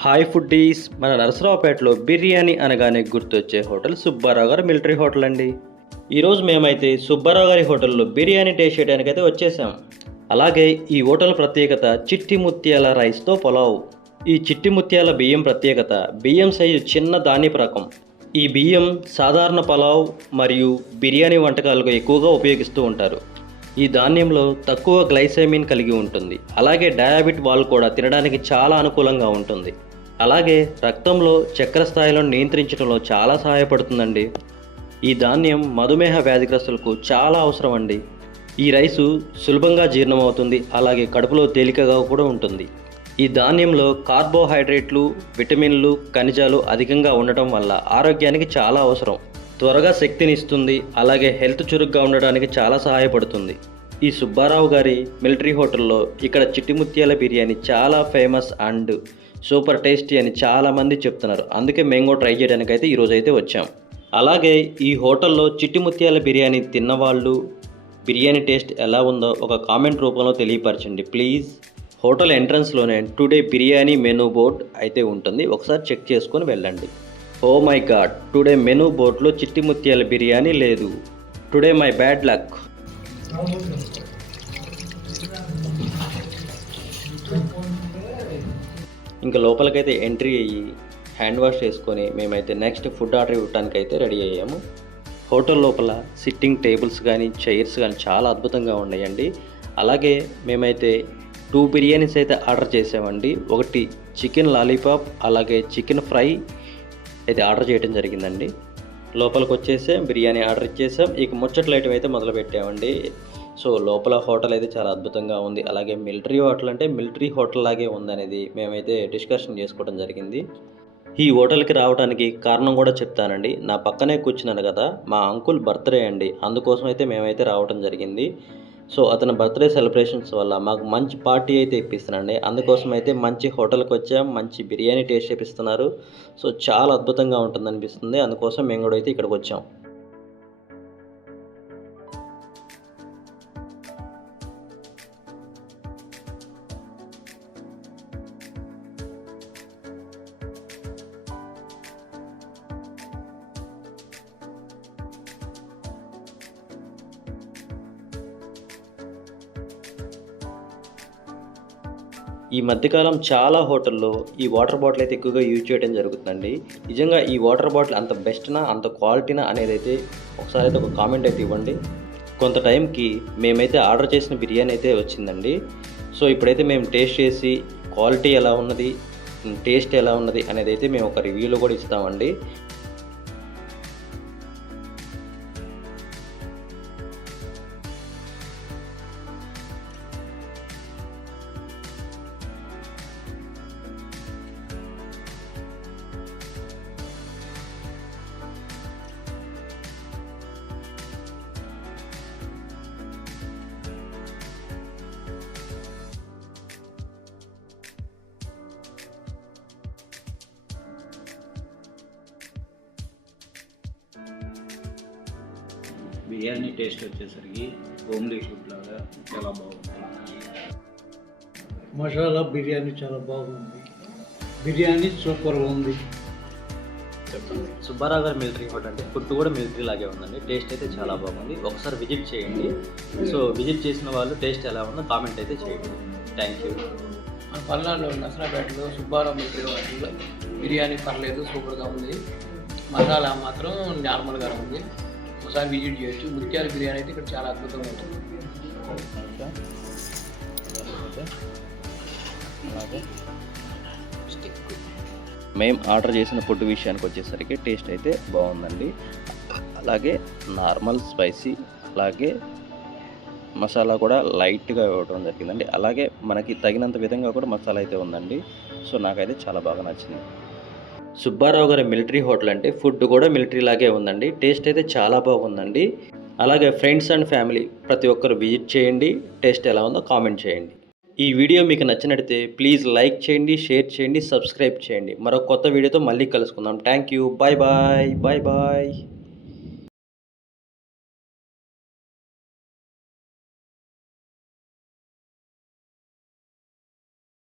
Hi foodies. మన నరసరావుపేటలో బిర్యానీ అనగానే గుర్తొచ్చే హోటల్ సుబ్బారావు గారి మిలిటరీ హోటల్ అండి. ఈరోజు మేమైతే సుబ్బారావు గారి హోటల్లో బిర్యానీ టేస్ట్ చేయడానికి అయితే వచ్చేసాం. అలాగే ఈ హోటల్ ప్రత్యేకత చిట్టి ముత్యాల రైస్తో పులావ్. ఈ చిట్టి ముత్యాల బియ్యం ప్రత్యేకత బియ్యం సైజు చిన్న ధాన్యపు రకం. ఈ బియ్యం సాధారణ పులావ్ మరియు బిర్యానీ వంటకాలకు ఎక్కువగా ఉపయోగిస్తూ ఉంటారు. ఈ ధాన్యంలో తక్కువ గ్లైసెమిన్ కలిగి ఉంటుంది. అలాగే డయాబెట్ వాళ్ళు కూడా తినడానికి చాలా అనుకూలంగా ఉంటుంది. అలాగే రక్తంలో చక్కెర స్థాయిలను నియంత్రించడంలో చాలా సహాయపడుతుందండి. ఈ ధాన్యం మధుమేహ వ్యాధిగ్రస్తులకు చాలా అవసరం అండి. ఈ రైసు సులభంగా జీర్ణమవుతుంది. అలాగే కడుపులో తేలికగా కూడా ఉంటుంది. ఈ ధాన్యంలో కార్బోహైడ్రేట్లు, విటమిన్లు, ఖనిజాలు అధికంగా ఉండటం వల్ల ఆరోగ్యానికి చాలా అవసరం. త్వరగా శక్తినిస్తుంది. అలాగే హెల్త్ చురుగ్గా ఉండడానికి చాలా సహాయపడుతుంది. ఈ సుబ్బారావు గారి మిలిటరీ హోటల్లో ఇక్కడ చిట్టిముత్యాల బిర్యానీ చాలా ఫేమస్ అండ్ సూపర్ టేస్టీ అని చాలామంది చెప్తున్నారు. అందుకే మేము కూడా ట్రై చేయడానికి అయితే ఈరోజు అయితే వచ్చాం. అలాగే ఈ హోటల్లో చిట్టిముత్యాల బిర్యానీ తిన్నవాళ్ళు బిర్యానీ టేస్ట్ ఎలా ఉందో ఒక కామెంట్ రూపంలో తెలియపరచండి ప్లీజ్. హోటల్ ఎంట్రన్స్లోనే టుడే బిర్యానీ మెనూ బోర్డ్ అయితే ఉంటుంది. ఒకసారి చెక్ చేసుకొని వెళ్ళండి. Oh my god, today menu బోర్డ్లో చిట్టిముత్యాల బిర్యానీ లేదు. Today my bad luck. ఇంకా లోపలికైతే ఎంట్రీ అయ్యి హ్యాండ్ వాష్ చేసుకొని మేమైతే నెక్స్ట్ ఫుడ్ ఆర్డర్ ఇవ్వడానికి అయితే రెడీ అయ్యాము. హోటల్ లోపల సిట్టింగ్ టేబుల్స్ కానీ చైర్స్ కానీ చాలా అద్భుతంగా ఉన్నాయండి. అలాగే మేమైతే 2 బిర్యానీస్ అయితే ఆర్డర్ చేసామండి. ఒకటి చికెన్ లాలీపాప్, అలాగే చికెన్ ఫ్రై అయితే ఆర్డర్ చేయడం జరిగిందండి. లోపలికి వచ్చేసే బిర్యానీ ఆర్డర్ ఇచ్చేసాం. ఇక ముచ్చట్ల ఐటమ్ అయితే మొదలు పెట్టామండి. సో లోపల హోటల్ అయితే చాలా అద్భుతంగా ఉంది. అలాగే మిలిటరీ హోటల్ అంటే మిలిటరీ హోటల్ లాగే ఉందనేది మేమైతే డిస్కషన్ చేసుకోవడం జరిగింది. ఈ హోటల్కి రావడానికి కారణం కూడా చెప్తానండి. నా పక్కనే కూర్చున్నాను కదా, మా అంకుల్ బర్త్డే అండి. అందుకోసం అయితే మేమైతే రావడం జరిగింది. సో అతని బర్త్డే సెలబ్రేషన్స్ వల్ల మాకు మంచి పార్టీ అయితే ఇప్పిస్తున్నాండి. అందుకోసం అయితే మంచి హోటల్కి వచ్చాం. మంచి బిర్యానీ టేస్ట్ చేపిస్తున్నారు. సో చాలా అద్భుతంగా ఉంటుంది అనిపిస్తుంది. అందుకోసం మేము కూడా అయితే ఇక్కడికి వచ్చాం. ఈ మధ్యకాలం చాలా హోటల్లో ఈ వాటర్ బాటిల్ అయితే ఎక్కువగా యూజ్ చేయడం జరుగుతుందండి. నిజంగా ఈ వాటర్ బాటిల్ అంత బెస్ట్నా, అంత క్వాలిటీనా అనేది అయితే ఒకసారి అయితే ఒక కామెంట్ అయితే ఇవ్వండి. కొంత టైంకి మేమైతే ఆర్డర్ చేసిన బిర్యానీ అయితే వచ్చిందండి. సో ఇప్పుడైతే మేము టేస్ట్ చేసి క్వాలిటీ ఎలా ఉన్నది, టేస్ట్ ఎలా ఉన్నది అనేది అయితే మేము ఒక రివ్యూలో కూడా ఇస్తామండి. బిర్యానీ టేస్ట్ వచ్చేసరికి హోమ్లీ ఫుడ్ లాగా చాలా బాగుంది. మసాలా బిర్యానీ చాలా బాగుంది. బిర్యానీ సూపర్గా ఉంది. సుబ్బారావు గారి మిలిటరీ హోటల్ అంటే ఫుడ్ కూడా మిలిటరీ లాగే ఉందండి. టేస్ట్ అయితే చాలా బాగుంది. ఒకసారి విజిట్ చేయండి. సో విజిట్ చేసిన వాళ్ళు టేస్ట్ ఎలా ఉందో కామెంట్ అయితే చేయండి. Thank you. మన పల్నాడులో నరసరావుపేటలో సుబ్బారావు మిలిటరీ హోటల్లో బిర్యానీ పర్లేదు, సూపర్గా ఉంది. మసాలా మాత్రం నార్మల్గా ఉంది. ఒకసారి విజిట్ చేయొచ్చు. ముత్యాల బిర్యానీ అయితే ఇక్కడ చాలా అద్భుతంగా ఉంటుంది. మేము ఆర్డర్ చేసిన ఫుడ్ విషయానికి వచ్చేసరికి టేస్ట్ అయితే బాగుందండి. అలాగే నార్మల్ స్పైసీ, అలాగే మసాలా కూడా లైట్గా ఇవ్వడం జరిగిందండి. అలాగే మనకి తగినంత విధంగా కూడా మసాలా అయితే ఉందండి. సో నాకైతే చాలా బాగా నచ్చింది. సుబ్బారావు గారి మిలిటరీ హోటల్ అంటే ఫుడ్ కూడా మిలిటరీ లాగే ఉందండి. టేస్ట్ అయితే చాలా బాగుందండి. అలాగే ఫ్రెండ్స్ అండ్ ఫ్యామిలీ ప్రతి ఒక్కరు విజిట్ చేయండి. టేస్ట్ ఎలా ఉందో కామెంట్ చేయండి. ఈ వీడియో మీకు నచ్చినట్లయితే ప్లీజ్ లైక్ చేయండి, షేర్ చేయండి, సబ్స్క్రైబ్ చేయండి. మరో కొత్త వీడియోతో మళ్ళీ కలుసుకుందాం. Thank you. Bye bye.